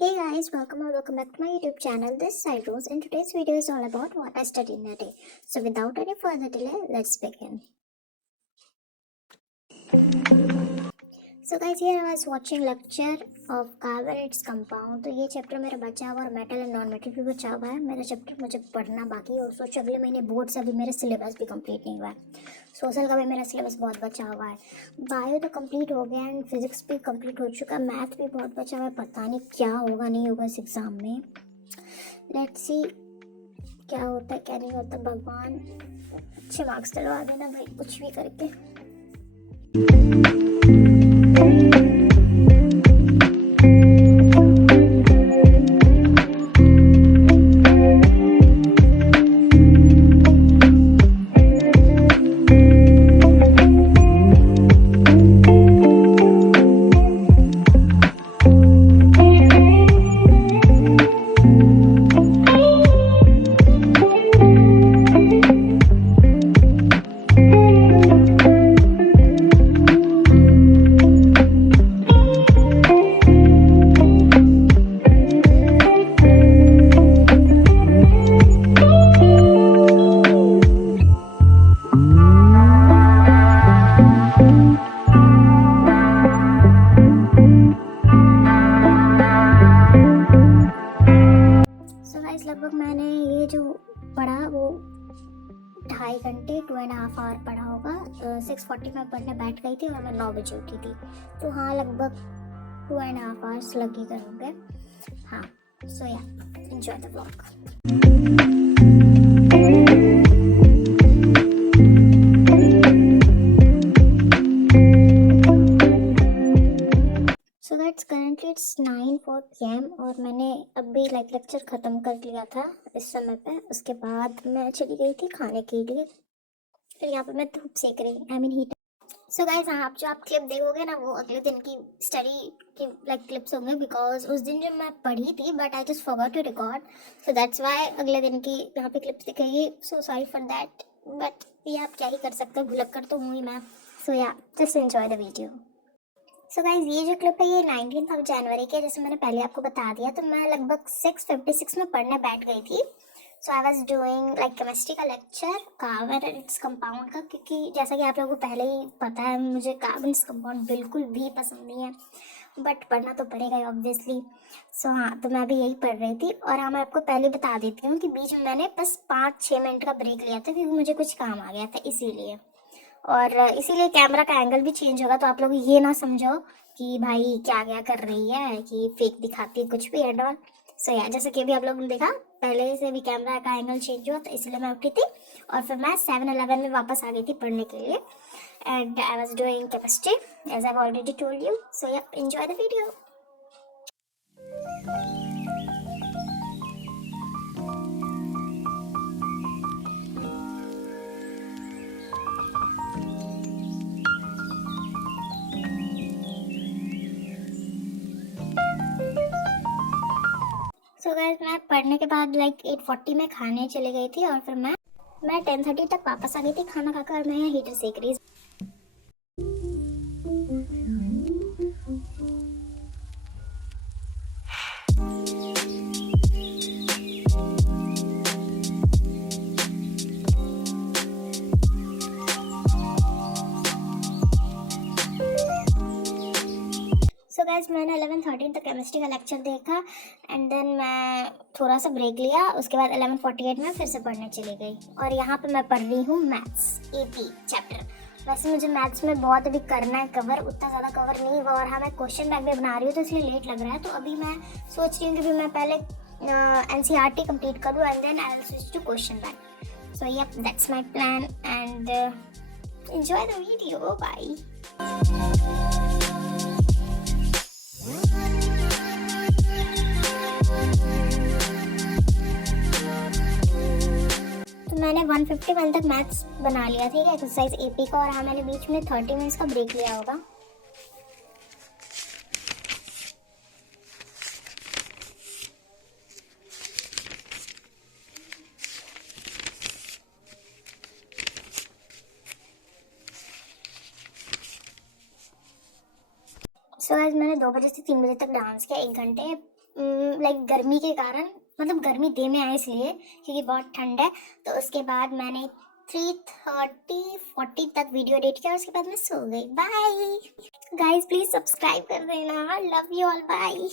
Hey guys, welcome back to my YouTube channel. This is Cyrus, and today's video is all about what I studied in a day. So without any further delay, let's begin. So guys, here I was watching lecture of carbon and its compound. तो ये chapter मेरा बचा हुआ और metal and non metal भी बचा हुआ है. मेरा चैप्टर मुझे पढ़ना बाकी है और सोच अगले महीने बोर्ड से अभी मेरा सिलेबस भी कंप्लीट नहीं हुआ है. सोशल का भी मेरा सिलेबस बहुत बचा हुआ है. बायो तो कंप्लीट हो गया एंड फिजिक्स भी कंप्लीट हो चुका है. मैथ भी बहुत बचा हुआ है. पता नहीं क्या होगा नहीं होगा इस एग्ज़ाम में. लेट्स सी क्या होता है क्या नहीं होता. भगवान अच्छे मार्क्स दिलवा देना भाई, कुछ भी करके. लगभग मैंने ये जो पढ़ा वो 2.5 घंटे 2.5 आवर पढ़ा होगा. 6:45 पढ़ने बैठ गई थी और मैं 9 बजे उठी थी. तो हाँ, लगभग 2.5 आवर्स लग ही गए होंगे. हाँ, सो ya enjoy the vlog. Currently it's 9:04 PM और मैंने अभी लेक्चर ख़त्म कर लिया था इस समय पे. उसके बाद मैं चली गई थी खाने के लिए. फिर यहाँ पे मैं धूप सेक रही, I mean heat. So guys, हाँ, आप क्लिप देखोगे ना वो अगले दिन की स्टडी की क्लिप्स होंगे. बिकॉज उस दिन जब मैं पढ़ी थी but I just forgot to record, so that's why अगले दिन की यहाँ पे क्लिप्स दिखेगी. So sorry for that, but ये आप क्या ही कर सकते हो, भुलक कर तो हूँ ही मैं. सो या just enjoy the video. So guys, ये जो क्लिप है ये 19 जनवरी के, जैसे मैंने पहले आपको बता दिया. तो मैं लगभग 6:56 में पढ़ने बैठ गई थी. सो आई वाज डूइंग केमिस्ट्री का lecture, carbon and its compound का. क्योंकि जैसा कि आप लोगों को पहले ही पता है, मुझे कार्बन इट्स कंपाउंड बिल्कुल भी पसंद नहीं है, बट पढ़ना तो पड़ेगा ही ऑब्वियसली. सो हाँ, तो मैं भी यही पढ़ रही थी. और हाँ, मैं आपको पहले बता देती हूँ कि बीच में मैंने बस 5-6 मिनट का ब्रेक लिया था क्योंकि मुझे कुछ काम आ गया था इसीलिए. और इसीलिए कैमरा का एंगल भी चेंज होगा. तो आप लोग ये ना समझो कि भाई क्या कर रही है, कि फेक दिखाती है कुछ भी एंड ऑल. सो या जैसे कि अभी आप लोगों ने देखा, पहले से भी कैमरा का एंगल चेंज हुआ, तो इसलिए मैं उठी थी और फिर मैं 7-11 में वापस आ गई थी पढ़ने के लिए. And I was doing chemistry as I already told you. So ya enjoy the video. So guys, मैं पढ़ने के बाद 8:40 में खाने चली गई थी और फिर मैं 10:30 तक वापस आ गई थी खाना खाकर. मैं यहाँ हीटर सेक रही. सो गाइस, मैंने 11:13 तक केमिस्ट्री का लेक्चर देखा एंड देन मैं थोड़ा सा ब्रेक लिया. उसके बाद 11:48 में फिर से पढ़ने चली गई. और यहाँ पे मैं पढ़ रही हूँ मैथ्स AP चैप्टर. वैसे मुझे मैथ्स में बहुत अभी करना है कवर, उतना ज़्यादा कवर नहीं हुआ. और हाँ, मैं क्वेश्चन बैंक भी बना रही हूँ तो इसलिए लेट लग रहा है. तो अभी मैं सोच रही हूँ कि मैं पहले NCERT कंप्लीट करूँ and then I will switch to question bank. So yup, that's my plan and enjoy the video. Bye. मैंने 151 तक मैथ्स बना लिया, ठीक है, एक्सरसाइज AP का. और हाँ, मैंने बीच में 30 मिनट्स का ब्रेक लिया होगा. सो आज मैंने 2 बजे से 3 बजे तक डांस किया 1 घंटे. लाइक गर्मी के कारण, मतलब गर्मी दे में आए इसलिए क्योंकि बहुत ठंड है। तो उसके बाद मैंने 3:30-40 तक वीडियो एडिट किया, उसके बाद मैं सो गई। बाय गाइस, प्लीज सब्सक्राइब कर देना। Love you all, bye.